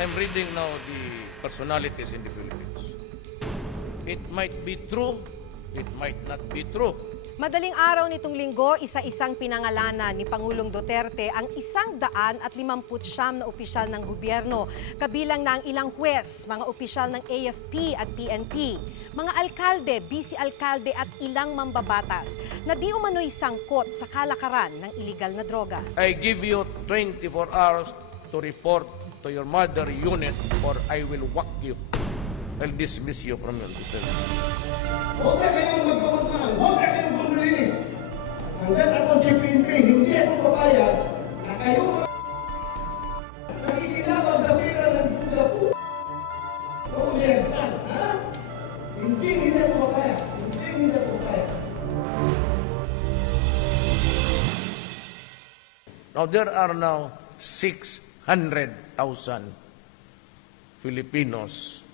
I'm reading now the personalities in the Philippines. It might be true, it might not be true. Madaling araw nitong linggo, isa-isang pinangalanan ni Pangulong Duterte ang 159 na opisyal ng gobyerno, kabilang na ang ilang huwes, mga opisyal ng AFP at PNP, mga alkalde, bisi-alkalde at ilang mambabatas na di umano'y sangkot sa kalakaran ng iligal na droga. I give you 24 hours to report to your mother unit or I will whack you. I'll dismiss you from your service. Huwag na kayong magpapagpakan, huwag na kayong bumulinis. Hanggat ako si PNP, hindi ako papayag na kayo nakikinabang sa pira ng duga po. Oo, yan, ha? Hindi ako papayag. Hindi ako papayag. Now there are now 600,000 Filipinos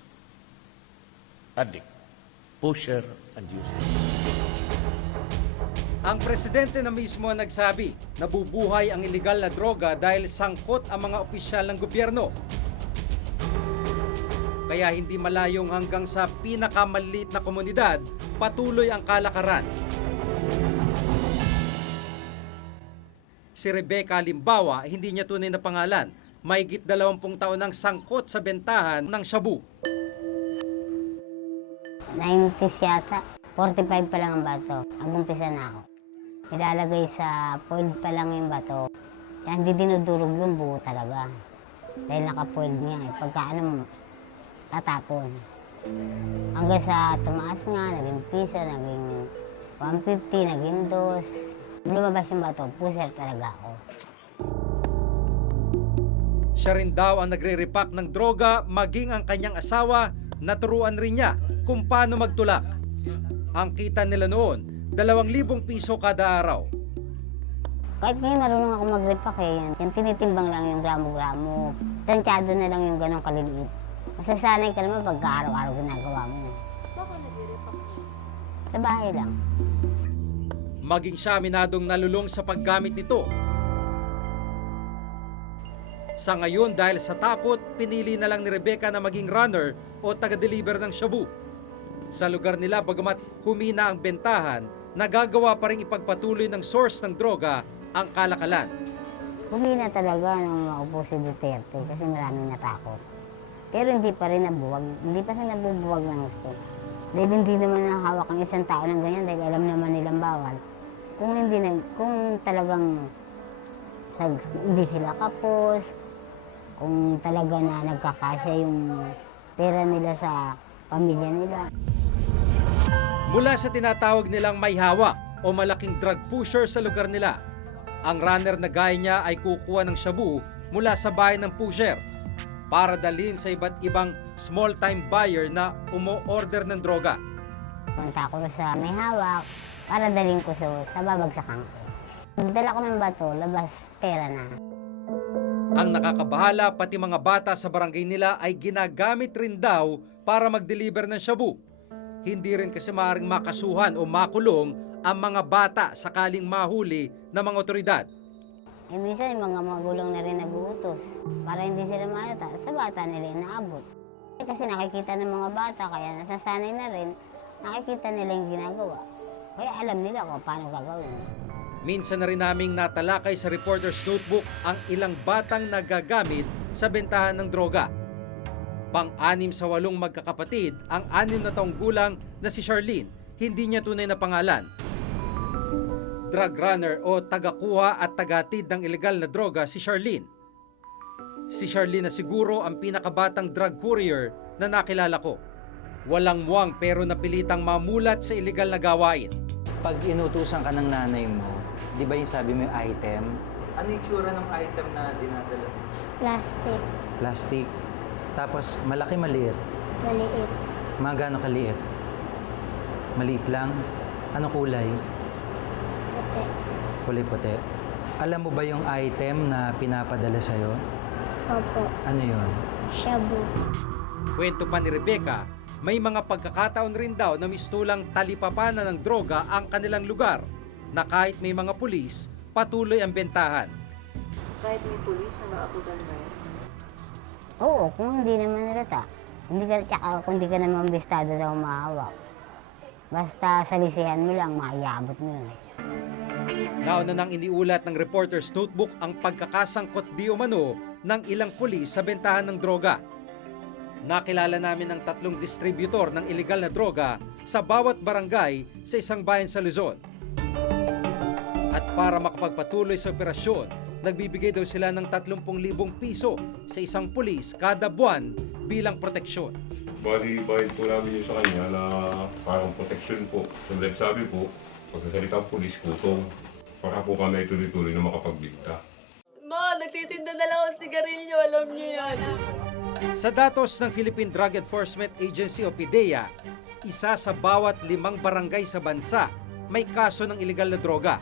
addict, pusher, and user. Ang presidente na mismo ang nagsabi, nabubuhay ang iligal na droga dahil sangkot ang mga opisyal ng gobyerno. Kaya hindi malayong hanggang sa pinakamaliit na komunidad, patuloy ang kalakaran. Si Rebecca Limbawa, hindi niya tunay na pangalan, mahigit 20 taon ng sangkot sa bentahan ng shabu. 90s yata. 45 pa lang ang bato. Agumpisa na ako. Ilalagay sa foil pa lang yung bato. Kaya hindi dinudurog yung buo talaga. Dahil naka-foil niya eh. Pagka ano, tatapon. Hanggang sa tumaas nga, naging piso, naging 150, naging 2. Lumabas yung bato, pusher talaga ako. Siya rin daw ang nagre-repack ng droga, maging ang kanyang asawa, naturuan rin niya kung paano magtulak. Ang kita nila noon, 2,000 piso kada araw. Kahit ngayon marunong ako mag-repack eh. Yan, tinitimbang lang yung gramo-gramo. Tansyado na lang yung ganong kaliliit. Masasanay ka naman pagka araw-araw ginagawa mo. Saan ka nag-repack? Sa bahay lang. Maging siya minadong nalulong sa paggamit nito. Sa ngayon, dahil sa takot, pinili na lang ni Rebecca na maging runner o taga-deliver ng shabu. Sa lugar nila, bagamat humina ang bentahan, nagagawa pa rin ipagpatuloy ng source ng droga ang kalakalan. Humina talaga nung maupo si Duterte kasi maraming natakot. Pero hindi pa rin nabuwag, hindi pa rin nabubuwag ng gusto. Dahil hindi naman nakahawak ang isang tao ng ganyan dahil alam naman nilang bawal. Kung talagang hindi sila kapos, kung talaga na nagkakasya yung pera nila sa pamilya nila. Mula sa tinatawag nilang may hawak o malaking drug pusher sa lugar nila, ang runner na gaya niya ay kukuha ng shabu mula sa bahay ng pusher para dalhin sa iba't ibang small-time buyer na umo-order ng droga. Punta ko sa may hawak para dalhin ko sa babagsakan ko. Dala ko ng bato, labas, pera na. Ang nakakabahala pati mga bata sa barangay nila ay ginagamit rin daw para mag-deliver ng shabu. Hindi rin kasi maaaring makasuhan o makulong ang mga bata sakaling mahuli ng mga otoridad. Eh minsan yung mga magulang na rin naguutos para hindi sila malata sa bata nila inaabot. Kasi nakikita ng mga bata kaya nasasanay na rin, nakikita nila yung ginagawa. Kaya alam nila kung paano gagawin. Minsan na rin naming natalakay sa reporter's notebook ang ilang batang nagagamit sa bentahan ng droga. Pang-anim sa 8 magkakapatid ang 6 na taong gulang na si Charlene, hindi niya tunay na pangalan. Drug runner o tagakuha at tagatid ng ilegal na droga si Charlene. Si Charlene na siguro ang pinakabatang drug courier na nakilala ko. Walang muwang pero napilitang mamulat sa ilegal na gawain. Pag inutusan ka ng nanay mo, di ba yung sabi mo yung item? Ano yung tsura ng item na dinadala? Plastic. Plastic. Tapos malaki, maliit. Maliit. Mga gaano kaliit? Maliit lang? Ano kulay? Puti. Kulay puti. Alam mo ba yung item na pinapadala sa'yo? Opo. Ano yun? Shabu. Kwento pa ni Rebecca, may mga pagkakataon rin daw na mistulang talipapanan ng droga ang kanilang lugar na kahit may mga pulis, patuloy ang bentahan. Kahit may pulis na naabutan mo? Oo, kung hindi naman nalata. Tsaka kung hindi ka naman bistado daw mahawak. Basta salisihan mo lang, maiabot mo yun. Nauna nang iniulat ng Reporter's Notebook ang pagkakasangkot di umano ng ilang pulis sa bentahan ng droga. Nakilala namin ang 3 distributor ng ilegal na droga sa bawat barangay sa isang bayan sa Luzon. At para makapagpatuloy sa operasyon, nagbibigay daw sila ng 30,000 piso sa isang pulis kada buwan bilang proteksyon. Bali, bayad po namin yun sa kanya na parang protection po. So, sabi po, pagkasalita ang pulis ko, para po kami tuloy-tuloy na makapagbigta. Ma, nagtitinda na lang ang sigarilyo, alam niyo yan. Sa datos ng Philippine Drug Enforcement Agency o PDEA, isa sa bawat 5 barangay sa bansa may kaso ng ilegal na droga.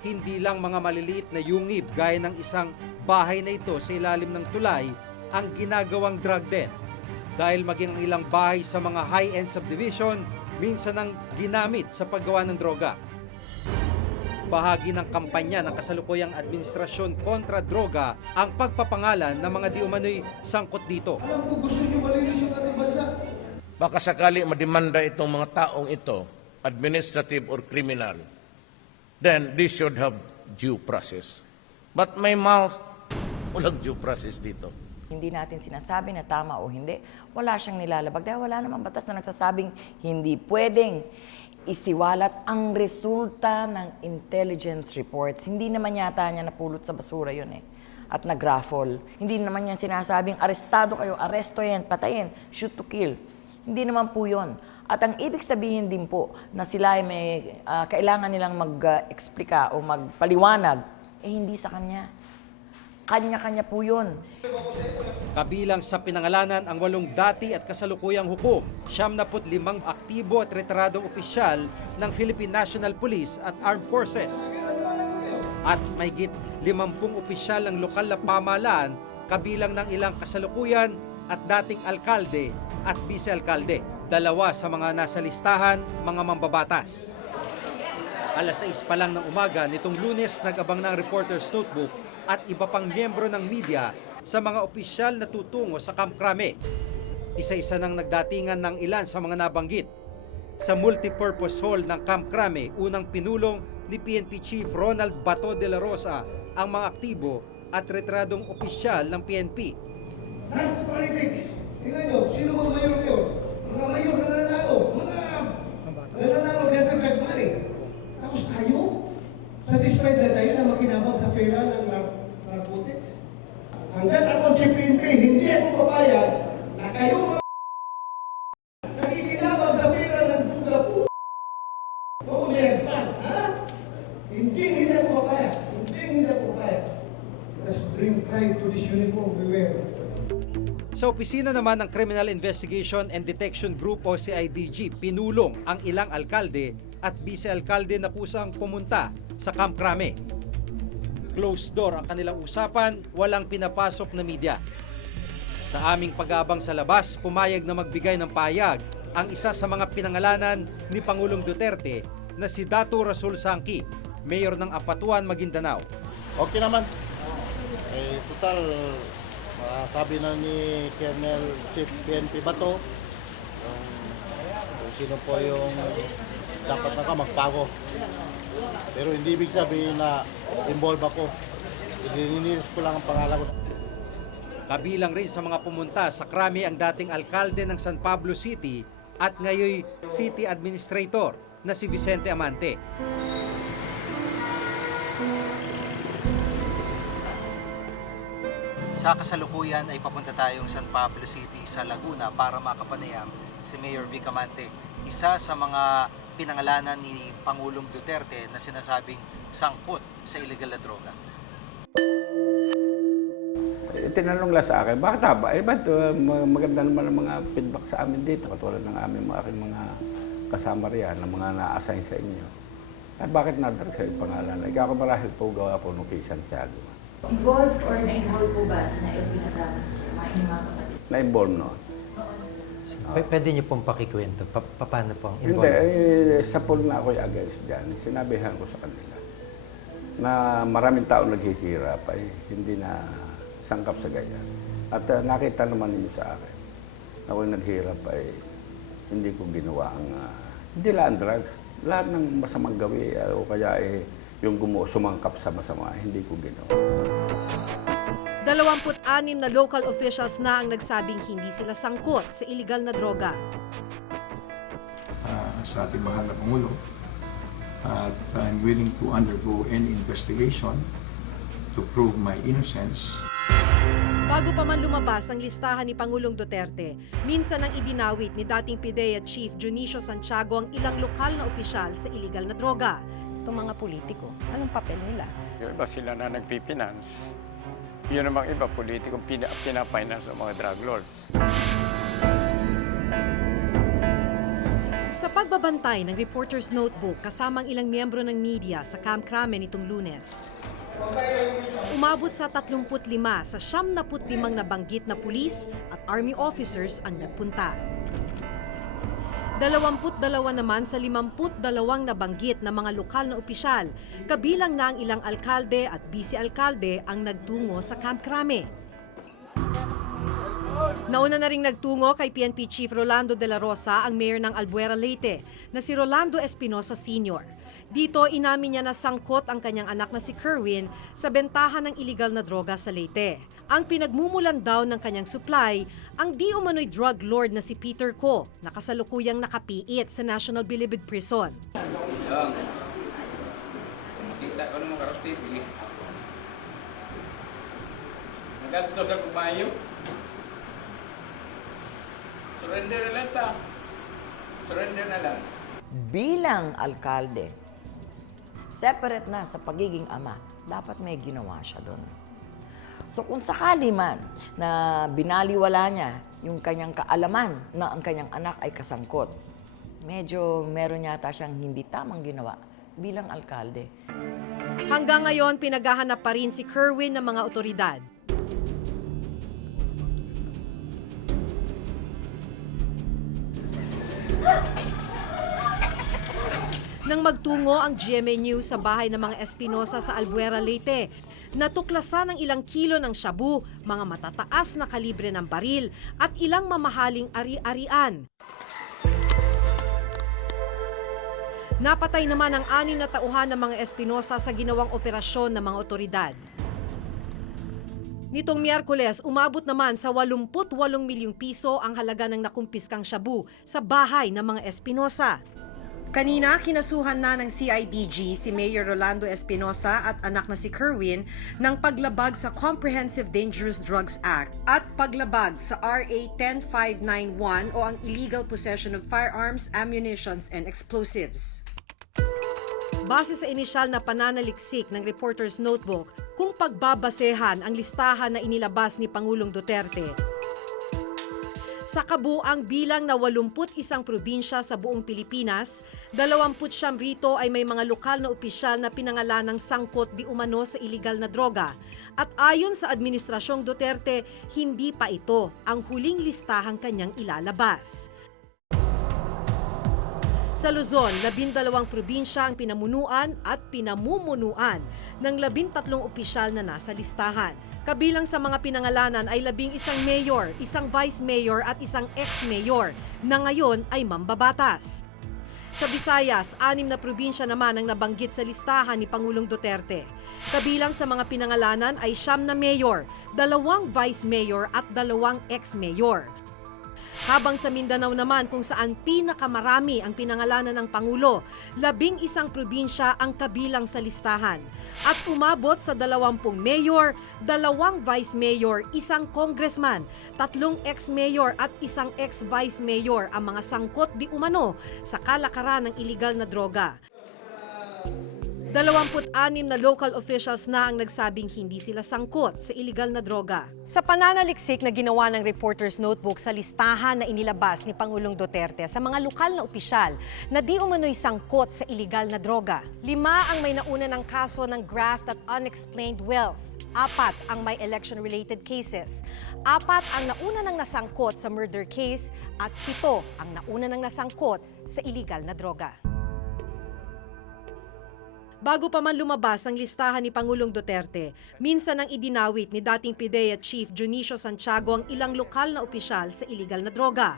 Hindi lang mga maliliit na yungib gaya ng isang bahay na ito sa ilalim ng tulay ang ginagawang drug den. Dahil maging ang ilang bahay sa mga high-end subdivision, minsan ang ginamit sa paggawa ng droga. Bahagi ng kampanya ng kasalukuyang administrasyon kontra droga ang pagpapangalan ng mga di umano'y sangkot dito. Alam ko gusto niyo malinis yung ating bansa. Baka sakali mademanda itong mga taong ito, administrative or criminal, then they should have due process. But may mouth, walang due process dito. Hindi natin sinasabi na tama o hindi. Wala siyang nilalabag dahil wala namang batas na nagsasabing hindi pwedeng isiwalat ang resulta ng intelligence reports. Hindi naman yata niya napulot sa basura yun at nag-raffle. Hindi naman niya sinasabing arestado kayo, aresto yan, patayin, shoot to kill. Hindi naman po yun. At ang ibig sabihin din po na sila ay may kailangan nilang mag-explika o magpaliwanag, hindi sa kanya. Kanya-kanya po yun. Kabilang sa pinangalanan ang 8 dati at kasalukuyang hukom, 75 aktibo at retiradong opisyal ng Philippine National Police at Armed Forces. At mahigit 50 opisyal ng lokal na pamahalaan, kabilang ng ilang kasalukuyan at dating alkalde at vice-alkalde. 2 sa mga nasa listahan, mga mambabatas. Alas 6 pa lang ng umaga nitong Lunes, nag-abang ng Reporter's Notebook at iba pang miyembro ng media sa mga opisyal na tutungo sa Camp Crame. Isa-isa nang nagdatingan ng ilan sa mga nabanggit. Sa multipurpose hall ng Camp Crame, unang pinulong ni PNP Chief Ronald Bato de la Rosa ang mga aktibo at retiradong opisyal ng PNP. Narco-politics. Tingnan nyo, sino mga mayor ngayon? Mga mayor na nanalo. Mga nanalo din sa drug money. Tapos tayo, satisfied na tayo na makinabang sa pera ng narcotics. Hanggang ako si PNP, hindi ako papayag na kayo mga nakikinabang sa pera ng duga po. Oo, meron, ha? Hindi ako papayag. Hindi ako papayag. Let's bring pride to this uniform we wear. Sa opisina naman ng Criminal Investigation and Detection Group o CIDG, pinulong ang ilang alkalde at vice-alkalde na kusang pumunta sa Camp Crame. Closed door ang kanilang usapan, walang pinapasok na media. Sa aming pag-aabang sa labas, pumayag na magbigay ng payag ang isa sa mga pinangalanan ni Pangulong Duterte na si Dato Rasul Sangki, mayor ng Apatuan, Maguindanao. Okay naman. Total, sabi na ni Colonel Chief PNP Bato, kung sino po yung dapat magpago. Pero hindi ibig sabihin na involved ako. Inilinis ko lang ang pangalan ko. Kabilang rin sa mga pumunta sa Crame ang dating alkalde ng San Pablo City at ngayoy City Administrator na si Vicente Amante. Sa kasalukuyan ay papunta tayong San Pablo City sa Laguna para makapanayam si Mayor Vic Amante, isa sa mga pinangalanan ni Pangulong Duterte na sinasabing sangkot sa illegal na droga. Tinanong lang sa akin, bakit ba? Ba't maganda naman ang mga feedback sa amin dito, katulad ng aming mga kasama riyan, ng mga na-assign sa inyo. At bakit nadarag sa yung pangalan? Ikaw marahil po gawa po nung kay Santiago. Involved or na-involved po ba sa na-pinadama sa mga inyong mga kapatid? Na-involved noon. Pwede niyo pong pakikwento, paano po ang Hindi, involvement? sa pool na ako'y against dyan. Sinabihan ko sa kanila na maraming tao naghihirap ay hindi na sangkap sa ganyan. At nakita naman ninyo sa akin, ako'y naghirap ay hindi ko ginawa ang, hindi lang drugs, lahat ng masamang gawi o kaya yung sumangkap sa masama, hindi ko ginawa. 26 na local officials na ang nagsabing hindi sila sangkot sa illegal na droga. Sa ating mahal na Pangulo, at I'm willing to undergo any investigation to prove my innocence. Bago pa man lumabas ang listahan ni Pangulong Duterte, minsan nang idinawit ni dating PIDEA Chief Dionisio Santiago ang ilang lokal na opisyal sa illegal na droga. Itong mga politiko, anong papel nila? Yung iba sila na nagpipinance. Yun namang iba, politikong pinafinance ng mga drug lords. Sa pagbabantay ng Reporter's Notebook kasamang ilang miyembro ng media sa Camp Crame nitong Lunes, umabot sa 35 sa 75 nabanggit na pulis at army officers ang nagpunta. 22 naman sa 52 nabanggit na mga lokal na opisyal, kabilang na ang ilang alkalde at vice-alkalde ang nagtungo sa Camp Crame. Nauna na ring nagtungo kay PNP Chief Rolando de la Rosa ang mayor ng Albuera Leyte na si Rolando Espinosa Sr. Dito inamin niya na sangkot ang kanyang anak na si Kerwin sa bentahan ng iligal na droga sa Leyte. Ang pinagmumulan daw ng kanyang supply, ang di umano'y drug lord na si Peter Ko, na kasalukuyang nakapiit sa National Bilibid Prison. Makita ko naman karos TV. Nagadto sa kumayo. Surrender na lang ta. Surrender na lang. Bilang alkalde, separate na sa pagiging ama, dapat may ginawa siya doon. So kung sakali man na binaliwala niya yung kanyang kaalaman na ang kanyang anak ay kasangkot, medyo meron yata siyang hindi tamang ginawa bilang alkalde. Hanggang ngayon, pinaghahanap pa rin si Kerwin ng mga otoridad. Nang magtungo ang GMA News sa bahay ng mga Espinosa sa Albuera, Leyte, natuklasan ang ilang kilo ng shabu, mga matataas na kalibre ng baril at ilang mamahaling ari-arian. Napatay naman ang 6 na tauhan ng mga Espinosa sa ginawang operasyon ng mga otoridad. Nitong Miyerkules, umabot naman sa 88 milyong piso ang halaga ng nakumpiskang shabu sa bahay ng mga Espinosa. Kanina, kinasuhan na ng CIDG si Mayor Rolando Espinosa at anak na si Kerwin ng paglabag sa Comprehensive Dangerous Drugs Act at paglabag sa RA 10591 o ang illegal possession of firearms, ammunitions, and explosives. Base sa inisyal na pananaliksik ng Reporter's Notebook, kung pagbabasehan ang listahan na inilabas ni Pangulong Duterte, sa kabuang bilang na 81 probinsya sa buong Pilipinas, 29 rito ay may mga lokal na opisyal na pinangalanang sangkot di umano sa iligal na droga. At ayon sa Administrasyong Duterte, hindi pa ito ang huling listahang kanyang ilalabas. Sa Luzon, 12 probinsya ang pinamunuan at pinamumunuan ng 13 opisyal na nasa listahan. Kabilang sa mga pinangalanan ay 11 mayor, 1 vice mayor at 1 ex-mayor na ngayon ay mambabatas. Sa Visayas, 6 na probinsya naman ang nabanggit sa listahan ni Pangulong Duterte. Kabilang sa mga pinangalanan ay 9 na mayor, 2 vice mayor at 2 ex-mayor. Habang sa Mindanao naman kung saan pinakamarami ang pinangalanan ng Pangulo, 11 probinsya ang kabilang sa listahan. At umabot sa 20 mayor, 2 vice mayor, 1 congressman, 3 ex-mayor at 1 ex-vice mayor ang mga sangkot di umano sa kalakaran ng iligal na droga. 26 na local officials na ang nagsabing hindi sila sangkot sa iligal na droga. Sa pananaliksik na ginawa ng Reporter's Notebook sa listahan na inilabas ni Pangulong Duterte sa mga lokal na opisyal na di umano'y sangkot sa iligal na droga, 5 ang may nauna ng kaso ng graft at unexplained wealth. 4 ang may election-related cases. 4 ang nauna ng nasangkot sa murder case at 7 ang nauna ng nasangkot sa iligal na droga. Bago pa man lumabas ang listahan ni Pangulong Duterte, minsan ang idinawit ni dating PIDEA Chief Dionisio Santiago ang ilang lokal na opisyal sa iligal na droga.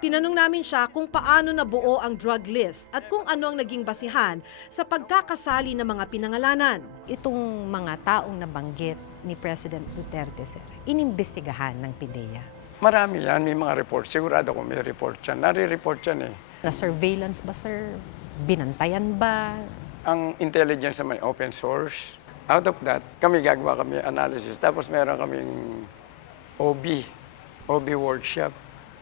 Tinanong namin siya kung paano nabuo ang drug list at kung ano ang naging basihan sa pagkakasali ng mga pinangalanan. Itong mga taong nabanggit ni President Duterte, sir, inimbestigahan ng PIDEA. Marami yan, may mga report. Sigurado kung may report yan. Nare-report yan eh. Na surveillance ba, sir? Binantayan ba? Ang intelligence naman open source. Out of that, kami gagawa kami analysis. Tapos meron kaming OB workshop.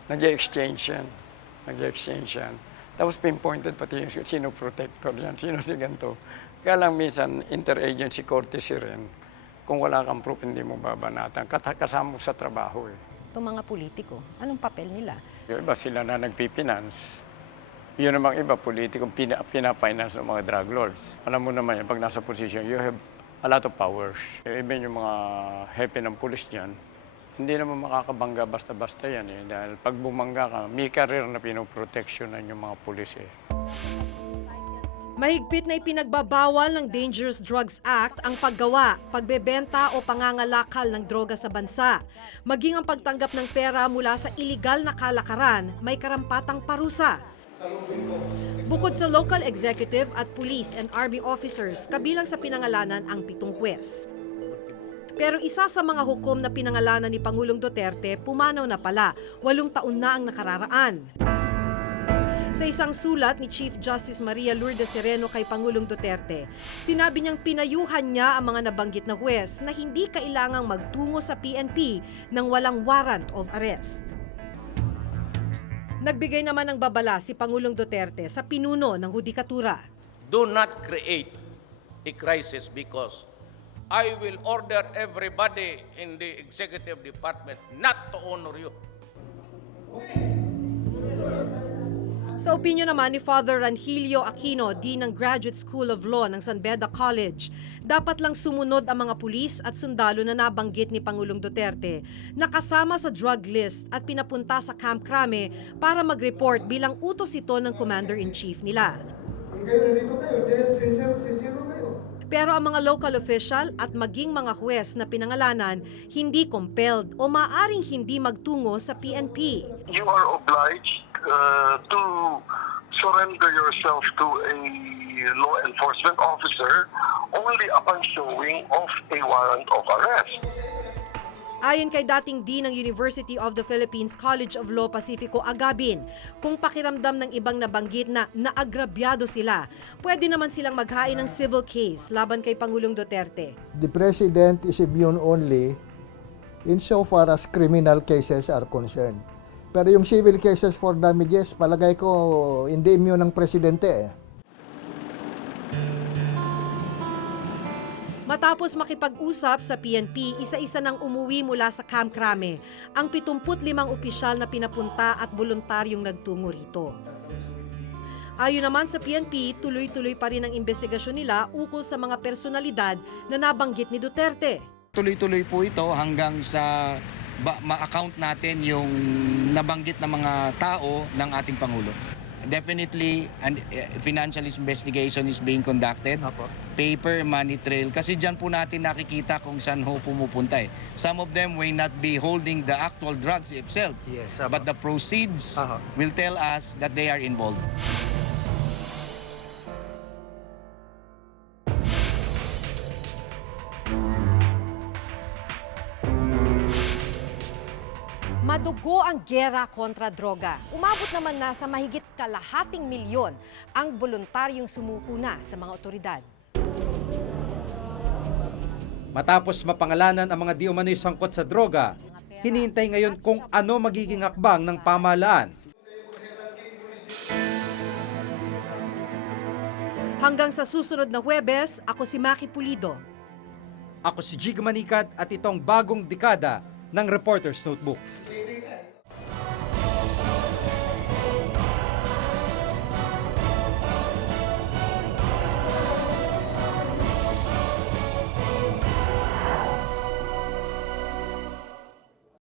Nag-exchange yan. Tapos pinpointed pati yung sino protector yan, sino si ganito. Kaya lang minsan interagency courtesy rin. Kung wala kang proof, hindi mo babanatan. Kasama mo sa trabaho eh. Itong mga politiko, anong papel nila? Yung iba sila na nagpipinance. Yun namang iba, politikong pina-finance ng mga drug lords. Alam mo naman yan, pag nasa position, you have a lot of powers. Even yung mga hepe ng pulis niyan, hindi naman makakabangga basta-basta yan eh. Dahil pag bumangga ka, may career na pinoproteksyonan yung mga pulis eh. Mahigpit na ipinagbabawal ng Dangerous Drugs Act ang paggawa, pagbebenta o pangangalakal ng droga sa bansa. Maging ang pagtanggap ng pera mula sa iligal na kalakaran, may karampatang parusa. Bukod sa local executive at police and army officers, kabilang sa pinangalanan ang 7 huwes. Pero isa sa mga hukom na pinangalanan ni Pangulong Duterte, pumanaw na pala, 8 taon na ang nakararaan. Sa isang sulat ni Chief Justice Maria Lourdes Sereno kay Pangulong Duterte, sinabi niyang pinayuhan niya ang mga nabanggit na huwes na hindi kailangang magtungo sa PNP nang walang warrant of arrest. Nagbigay naman ng babala si Pangulong Duterte sa pinuno ng hudikatura. Do not create a crisis because I will order everybody in the executive department not to honor you. Sa opinyon naman ni Father Ranhilio Aquino, Dean ng Graduate School of Law ng San Beda College, dapat lang sumunod ang mga pulis at sundalo na nabanggit ni Pangulong Duterte na kasama sa drug list at pinapunta sa Camp Crame para mag-report bilang utos ito ng Commander-in-Chief nila. Kayo nandito kayo, dahil sincere kayo. Pero ang mga local official at maging mga huwes na pinangalanan hindi compelled o maaring hindi magtungo sa PNP. You are obliged to surrender yourself to a law enforcement officer only upon showing of a warrant of arrest. Ayon kay dating Dean ng University of the Philippines College of Law Pacifico Agabin, kung pakiramdam ng ibang nabanggit na naagrabyado sila, pwede naman silang maghain ng civil case laban kay Pangulong Duterte. The President is immune only insofar as criminal cases are concerned. Pero yung civil cases for damages, palagay ko hindi immune ng Presidente eh. Matapos makipag-usap sa PNP, isa-isa nang umuwi mula sa Camp Crame ang 75 opisyal na pinapunta at voluntaryong nagtungo rito. Ayon naman sa PNP, tuloy-tuloy pa rin ang investigasyon nila ukol sa mga personalidad na nabanggit ni Duterte. Tuloy-tuloy po ito hanggang sa ma-account natin yung nabanggit na mga tao ng ating Pangulo. Definitely, financial investigation is being conducted. Paper, money trail. Kasi dyan po natin nakikita kung saan ho pumupunta eh. Some of them may not be holding the actual drugs itself. Yes, but the proceeds will tell us that they are involved. Madugo ang giyera kontra droga. Umabot naman na sa mahigit 250 milyon ang voluntaryong sumuko na sa mga otoridad. Matapos mapangalanan ang mga di umano'y sangkot sa droga, hinihintay ngayon kung ano magiging hakbang ng pamahalaan. Hanggang sa susunod na Huwebes, ako si Maki Pulido. Ako si Jig Manikat at itong bagong dekada ng Reporter's Notebook.